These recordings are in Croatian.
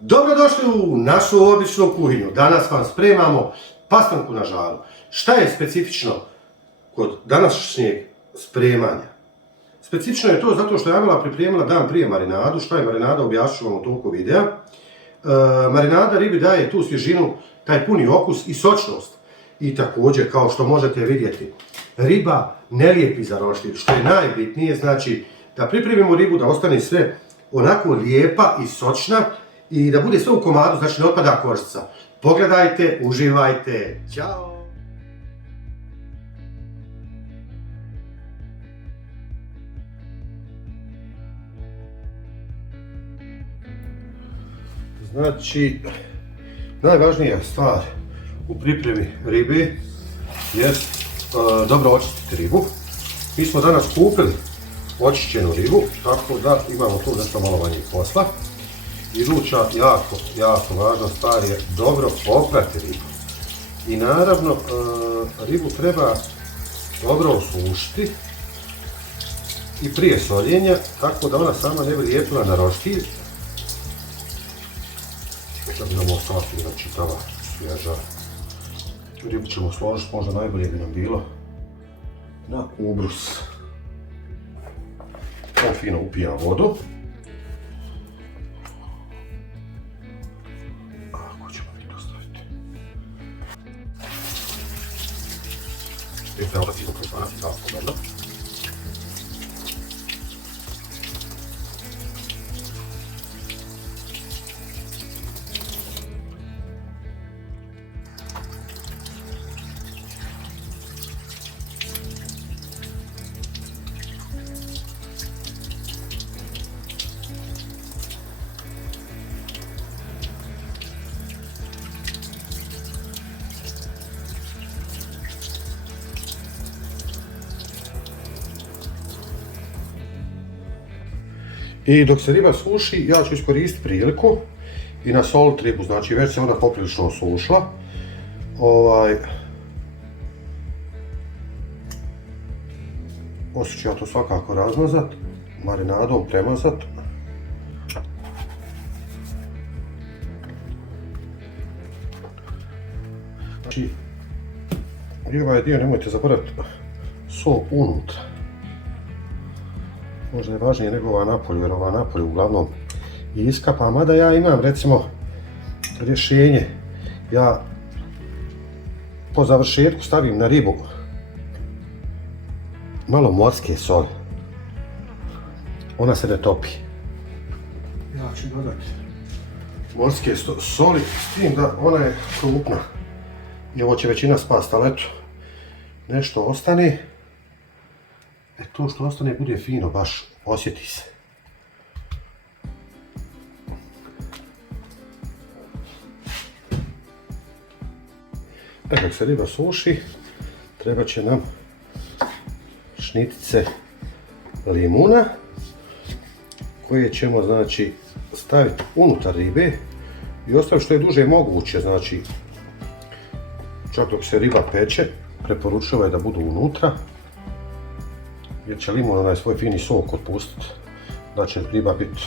Dobrodošli u našu običnu kuhinju. Danas vam spremamo pastanku na žaru. Šta je specifično kod današnjeg spremanja? Specifično je to zato što je Amela pripremila dan prije marinadu. Šta je marinada, objašnjat ću vam u toku videa. Marinada ribi daje tu svježinu, taj puni okus i sočnost. I također, kao što možete vidjeti, riba ne lijepi za roštilj, što je najbitnije, znači da pripremimo ribu da ostane sve onako lijepa i sočna i da bude sve u komadu, znači ne otpada kožica. Pogledajte, uživajte, ćao! Znači, najvažnija stvar u pripremi ribe je dobro očistiti ribu. Mi smo danas kupili očišćenu ribu, tako da imamo tu nešto malo manje posla. Iduća jako važna stvar je dobro oprati ribu. I naravno, ribu treba dobro osušiti i prije soljenja, tako da ona sama ne bi lijepila na roštilj. Da bi nam ostala fina čitava, svježa. Ribu ćemo složiti, možda najbolje bi nam bilo na ubrus. Ovo fino upijam vodu. Ako ćemo mi to staviti. I treba da fino kroz danas i tako pomeno. I dok se riba suši, ja ću iskoristiti priliku i nasoliti ribu, znači već se ona poprilično osušila. Poslije ću ja to svakako razmazat, marinadom premazat. Znači, i ovaj dio nemojte zaboraviti sol unutra. Možda je važnije nego ova napolju, jer ova napolju uglavnom iskapa, mada ja imam recimo rješenje. Ja po završetku stavim na ribu malo morske soli. Ona se ne topi. Ja ću dodati morske soli, s tim da ona je krupna. I ovo će većina spasti, ali eto, nešto ostane. To što ostane bude fino, baš osjeti se. Dok se riba suši, treba će nam šnitice limuna koje ćemo znači staviti unutar ribe i ostaviti što je duže moguće, znači čak dok se riba peče, preporučujem je da budu unutra. Jer će limun onaj svoj fini sok otpustiti, da će riba biti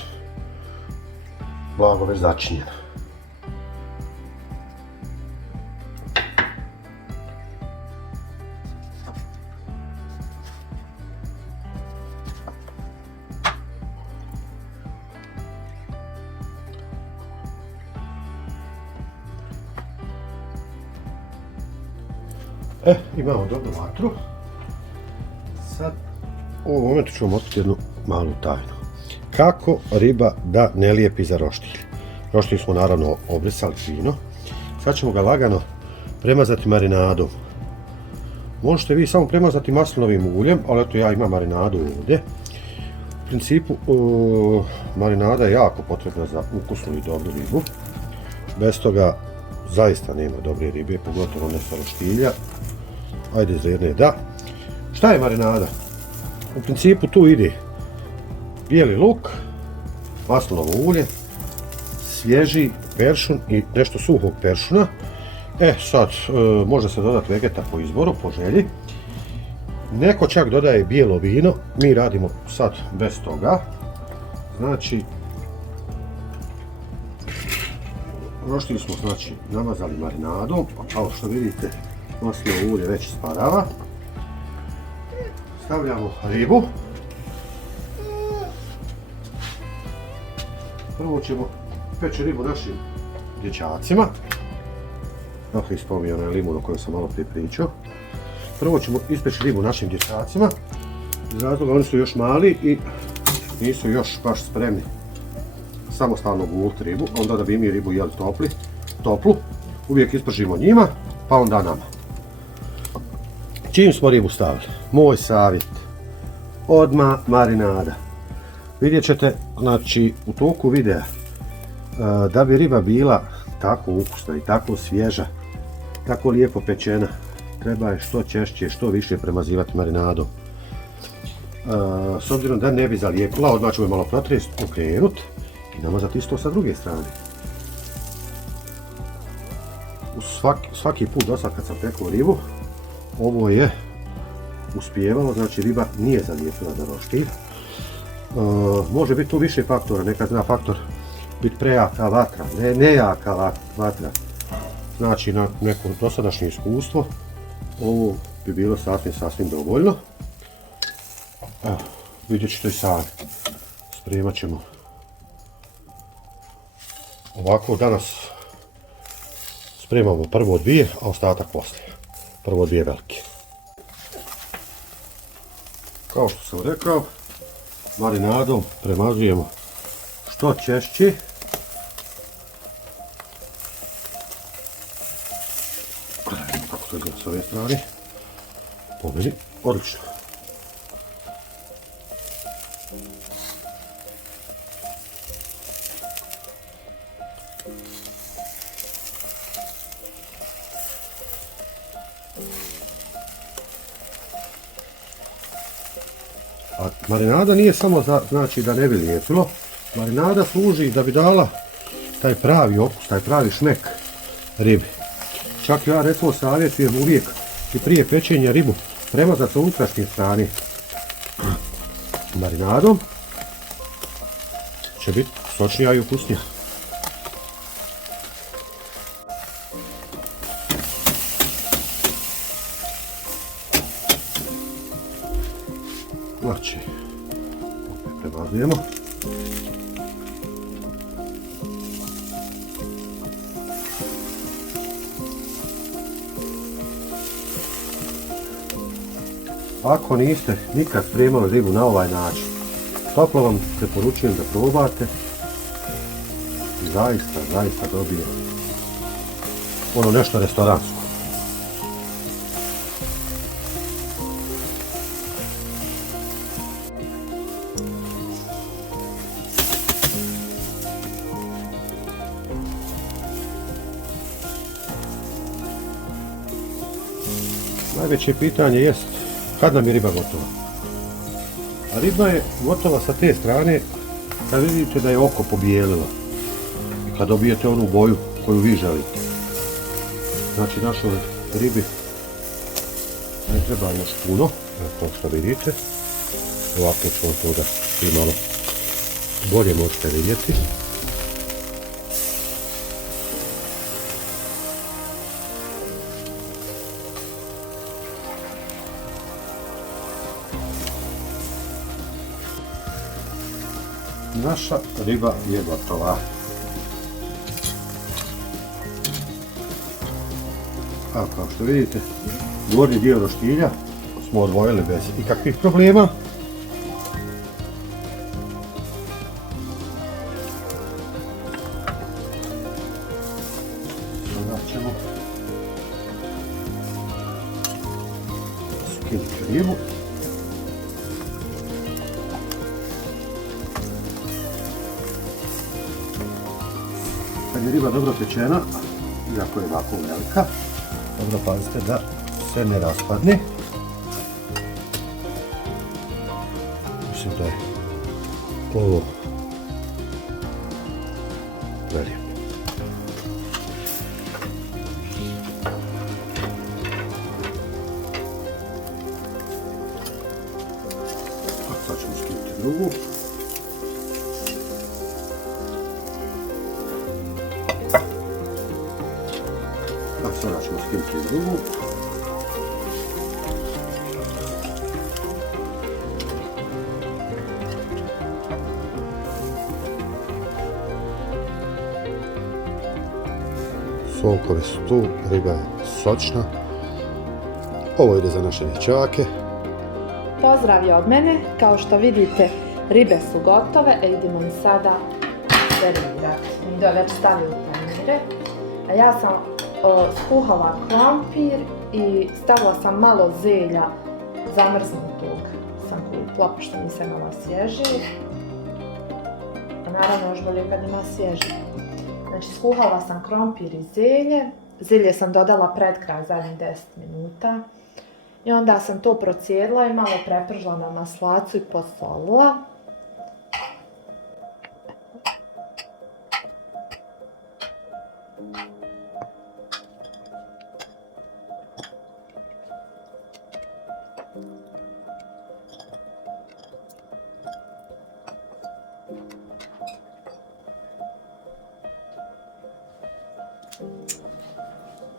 blago već začinjena. Imamo dobru vatru. Sad u ovom momentu ćemo otkriti jednu malu tajnu. Kako riba da ne lijepi za roštilj? Roštilj smo naravno obrisali fino. Sad ćemo ga lagano premazati marinadom. Možete vi samo premazati maslinovim uljem, ali eto ja imam marinadu ovdje. U principu marinada je jako potrebna za ukusnu i dobru ribu. Bez toga zaista nema dobre ribe, pogotovo ne sa roštilja. Ajde za jedne da. Šta je marinada? U principu tu ide bijeli luk, maslinovo ulje, svježi peršun i nešto suhog peršuna. Sad može se dodati vegeta po izboru, po želji. Neko čak dodaje bijelo vino, mi radimo sad bez toga. Znači, roštilj smo namazali marinadom, a kao što vidite maslinovo ulje već isparava. Stavljamo ribu. Prvo ćemo peći ribu našim dječacima. Dakle, ispomio onaj limun o kojem sam malo prije pričao. Prvo ćemo ispeći ribu našim dječacima. Iz razloga oni su još mali i nisu još baš spremni samostalno guliti ribu. Onda da bi mi ribu jeli toplu, uvijek ispržimo njima, pa onda nama. Čim smo ribu stavili, moj savjet, odmah marinada. Vidjet ćete, znači, u toku videa, da bi riba bila tako ukusna i tako svježa, tako lijepo pečena, treba je što češće, što više premazivati marinadom. S obzirom da ne bi zalijepila, odmah ćemo je malo protrest, okrenut i namazati isto sa druge strane. Svaki put do sad kad sam pekao ribu, ovo je uspijevalo, znači riba nije zalijepila za roštilj. Može biti tu više faktora, nekad zna faktor biti prejaka vatra, nejaka vatra. Znači na neko dosadašnje iskustvo ovo bi bilo sasvim dovoljno. Evo, vidjet ćete i sami. Spremat ćemo ovako. Danas spremamo prvo dvije, a ostatak poslije. Prvo dvije velike. Kao što sam rekao, marinadom premazujemo što češće. Kako to gleda s ove strane. Po meni, odlično. A marinada nije samo znači da ne bi lijepilo. Marinada služi da bi dala taj pravi okus, taj pravi šmek ribi. Čak ja recimo savjetujem uvijek i prije pečenja ribu premazati sa unutrašnje strane marinadom. Će biti sočnija i ukusnija. Znači, opet premazujemo. Ako niste nikad spremali ribu na ovaj način, toplo vam preporučujem da probate i zaista dobije ono nešto restoransko. Najveće pitanje jest kad nam je riba gotova. A riba je gotova sa te strane kad vidite da je oko pobijelilo i kad dobijete onu boju koju vi želite. Znači našoj ribi ne treba još puno, kao što vidite. Ovako ćemo to da vi malo bolje možete vidjeti. Naša riba je gotova. A kao što vidite, gornji dio roštilja smo odvojili bez ikakvih problema. Sada ćemo skinuti ribu. Kad je riba dobro pečena, iako je ovako velika, dobro pazite da se ne raspadne. Mislim da je ovo prelijepo. drugu. A sada ćemo skinuti drugu. Sokovi su tu, riba je sočna. Ovo ide za naše dječake. Pozdrav je od mene, kao što vidite ribe su gotove, idemo ih sada servirati. Mido je već stavio u tanjire, a ja sam skuhala krompir i stavila sam malo zelja zamrznutog sam kupila, pošto nisam imala svježi. A naravno još bolje kad ima svježi. Znači skuhala sam krompir i zelje, zelje sam dodala pred kraj zadnjih 10 minuta. I onda sam to procijedila i malo prepržila na maslacu i posolila.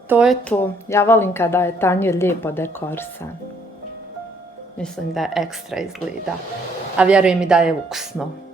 To je to. Ja volim kada je tanjir lijepo dekorisan. Mislim da je ekstra izgleda, a vjerujem i da je ukusno.